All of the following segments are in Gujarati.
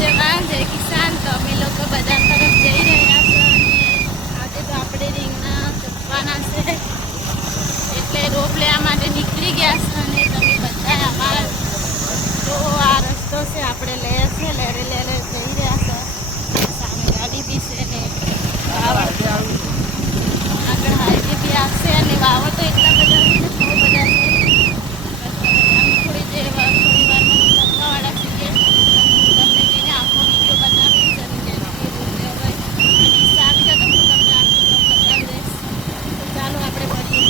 જવાન તો અમે લોકો બજાર તરફ જઈ રહ્યા છે આજે તો આપણે રીંગણા ચપવાના છે. એટલે રોપ લેવા માટે નીકળી ગયા છે અને તમે બધા અમારા જો આ રસ્તો છે આપણે લે છે લેરે લેરે જઈ રહ્યા છે સામે ગાડી બી છે ને વાવડ આગળ હાઈવે બી આવશે અને વાવડ તો એટલા બધા છે ને બહુ બધા છે બસ હવે અમે થોડી દેર વાર થોડી વારમાં લખવાવાળા છીએ તમને જઈને આખો વીડિયો બતાવીશ અને જેનાથી બોલ્યો હોય અને કિસ્સા આવી જાય તો હું તમને આખું ગામ બતાવી દઈશ તો ચાલો આપણે મળીએ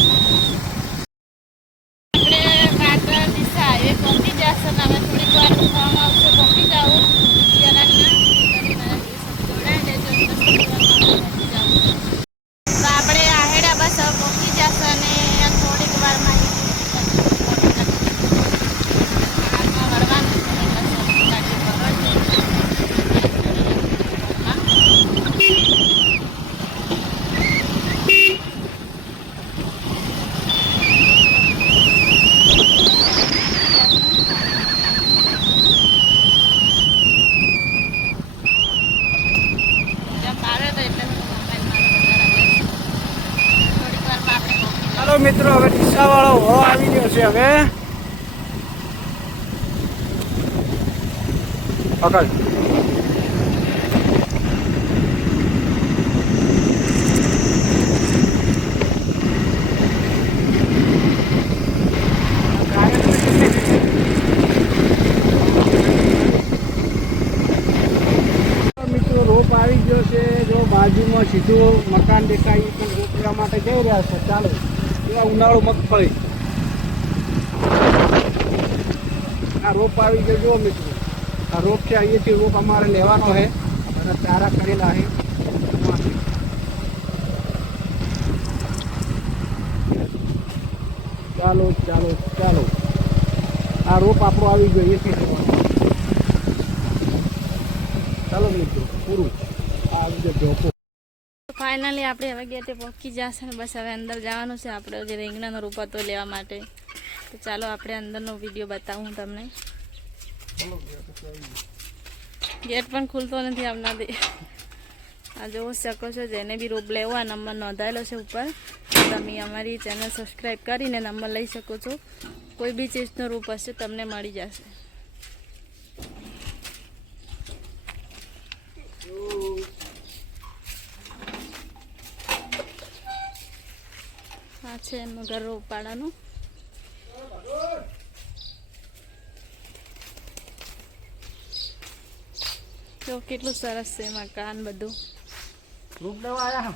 આપણે કાતર દિશા હાઈવે પહોંચી જશે ને વાર આવશે પહોંચી જાઓ જણાના તમે મારા દિવસે જોડાઈ લેજો દસ પંદર વારમાં પહોંચી જાઓ તો આપણે આહેડા બસ હવે પહોંચી જશે અને થોડીક વારમાં હાલમાં વળવાનું છે એટલે સબ્જી ગાડી ભરવા જઈએ જમ્પ આવે તો એટલે હું મોબાઈલ મારો થોડીક વારમાં આપણે મિત્રો, હવે ડીસાવાળો હો આવી ગયો છે હવે. પકડ. બાજુમાં સીધું મકાન દેખાય, પણ રોપ માટે જઈ રહ્યા છે. ચાલો. ઉનાળુ મગફળી. આ રોપ આવી ગયો, જુઓ મિત્રો. આ રોપ છે, અહીંયાથી રોપ અમારે લેવાનો છે. બધા ચારા કરેલા છે. ચાલો ચાલો ચાલો. આ રોપ આપણો આવી ગયો એથી ચાલો મિત્રો, પૂરું. આ આવી ગયો ફાઇનલી આપણે હવે ગેટે પહોંચી જશે ને બસ હવે અંદર જવાનું છે. આપણે જે રીંગણાનો રૂપાતો લેવા માટે. તો ચાલો આપણે અંદરનો વીડિયો બતાવું તમને. ગેટ પણ ખુલતો નથી આપણાથી આ જોઈ શકો છો, જેને બી રૂપ લેવો, આ નંબર નોંધાયેલો છે ઉપર. તમે અમારી ચેનલ સબસ્ક્રાઈબ કરીને નંબર લઈ શકો છો. કોઈ બી ચીજનો રૂપ હશે, તમને મળી જશે. આ છે એમનું ઘર રોપાડાનું જો કેટલું સરસ છે મકાન બધું. રૂપ હું?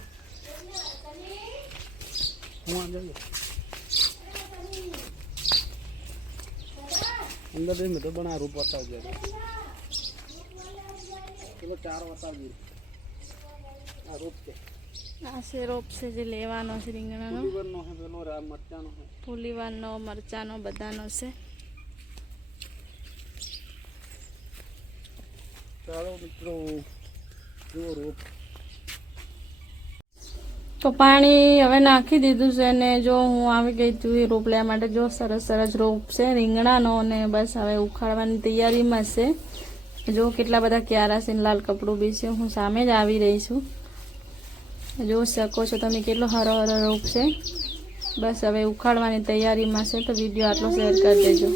અંદર જઈને તો પણ આ રૂપ બતાવજો પેલો ચાર બતાવજો આ રૂપ છે. આ છે રોપ છે જે લેવાનો છે રીંગણાનો. છે મરચાનો બધાનો છે. ચાલો મિત્રો જુઓ તો પાણી હવે નાખી દીધું છે ને જો હું આવી ગઈ છું એ રોપ લેવા માટે જો સરસ સરસ રોપ છે રીંગણાનો અને બસ હવે ઉખાડવાની તૈયારીમાં છે. જો કેટલા બધા ક્યારા છે લાલ કપડું બી છે હું સામે જ આવી રહી છું. જોઈ શકો છો તમે કેટલો હરો હરો રૂપ છે. બસ હવે ઉખાડવાની તૈયારીમાં છે તો વીડિયો આટલો શેર કરી દેજો.